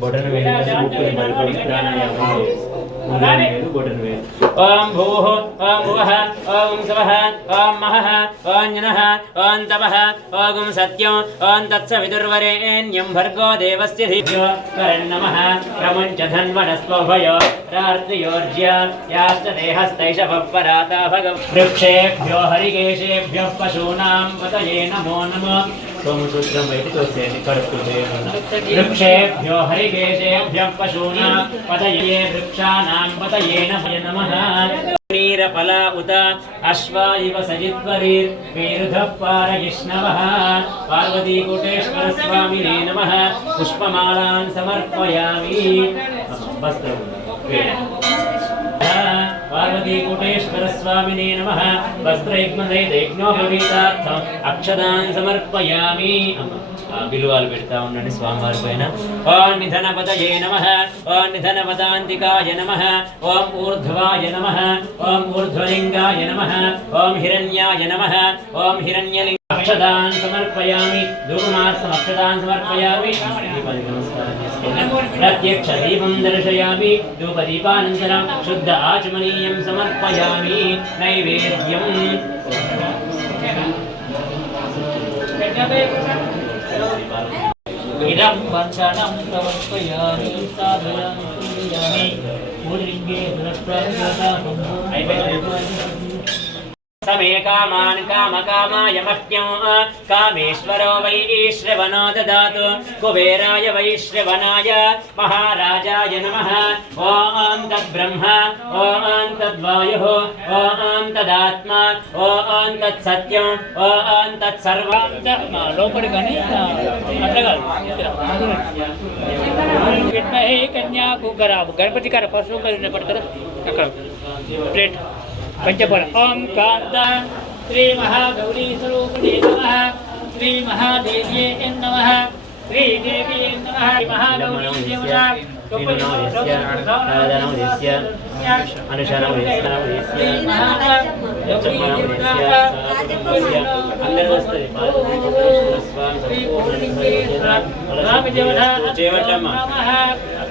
బొటన ओम भूः ओम भुवः ओम स्वः ओम महः ओम जनः ओम तपः ओम सत्यं ओम तत्सवितुर्वरेण्यं भर्गो देवस्य धीमहि नमः प्रमुञ्च धन्वनस्वभयो रार्तियोर्ज्य याश्च देहस्तैषभपराता भगव वृक्षेभ्यो हरिकेशेभ्यः पशूनां पतये नमो नमः सोमसूत्रं वैति तोस्येति वृक्षेभ्यो हरिकेशेभ्यः पशूनां पतये वृक्षाणां पतये नमः नीरफला उत अश्वा इव सजित्वरीर्वीरुधः पारयिष्णवः पार्वतीकूटेश्वर स्वामिने नमः पुष्पमालान् समर्पयामि पार्वतीकूटेश्वर स्वामिने नमः वस्त्रयज्ञोपवीतार्थम् अक्षतान् समर्पयामि बिलुवालु पेडता उंडंడి స్వామివారి పైన ఓం నిధనపదయే నమః ఓం నిధనపదాంతికాయ నమః ఓం ఊర్ధ్వాయ నమః ఓం ఊర్ధ్వలింగాయ నమః ఓం హిరణ్యాయ నమః ఓం హిరణ్యలింగాయ అక్షతాన్ సమర్పయామి ధూమార్థం అక్షతాన్ సమర్పయామి నమస్కారం చేసుకోండి ప్రత్యక్ష దీపం దర్శయామి ధూపదీపానంతరం శుద్ధ ఆచమనీయం సమర్పయామి నైవేద్యం इदं वन्दनं समर्पयामि साधयामि पूजयामि पूर्लिङ्गे समे कामान् कामकामाय मह्यं कामेश्वरो वैश्रवणो ददातु कुबेराय वैश्रवणाय महाराजाय नमः ॐ तद्ब्रह्म ॐ तद्वायुः ॐ तदात्मा ॐ तत्सत्यं ॐ तत्सर्वं लोपडिकनि विद्महे कन्याकुमारी गणपति का पशु करने पड़ता है प्लेट पंचफल ओम कांता श्री महागौरी स्वरूपिणे नमः श्री महादेव्ये नमः श्री देवी नमः महागौरी देवता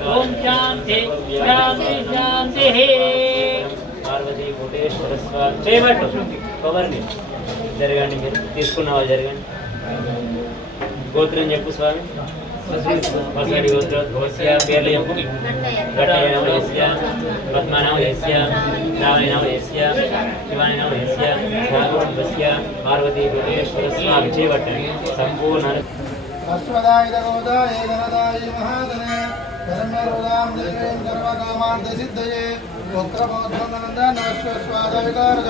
ओम शांति शांति शांति पार्वती कोटेश्वर स्वामी చేయబట్టు కవర్ని జరగండి మీరు తీసుకున్న వాళ్ళు జరగండి గోత్రం చెప్పు స్వామి వసడి గోత్ర ఘోస్య పేర్లు చెప్పు గట్టయనవ యస్య పద్మనవ యస్య రావణవ యస్య శివానవ యస్య సాగోంబస్య పార్వతీ కోటేశ్వర స్వామి చేయబట్టండి సంపూర్ణ అశ్వదాయ గోదాయ గణదాయ మహాదనే ధర్మరుదాం దేవీం సర్వకామార్థ సిద్ధయే పుత్రపౌత్రనంద నమస్వాద వికారజ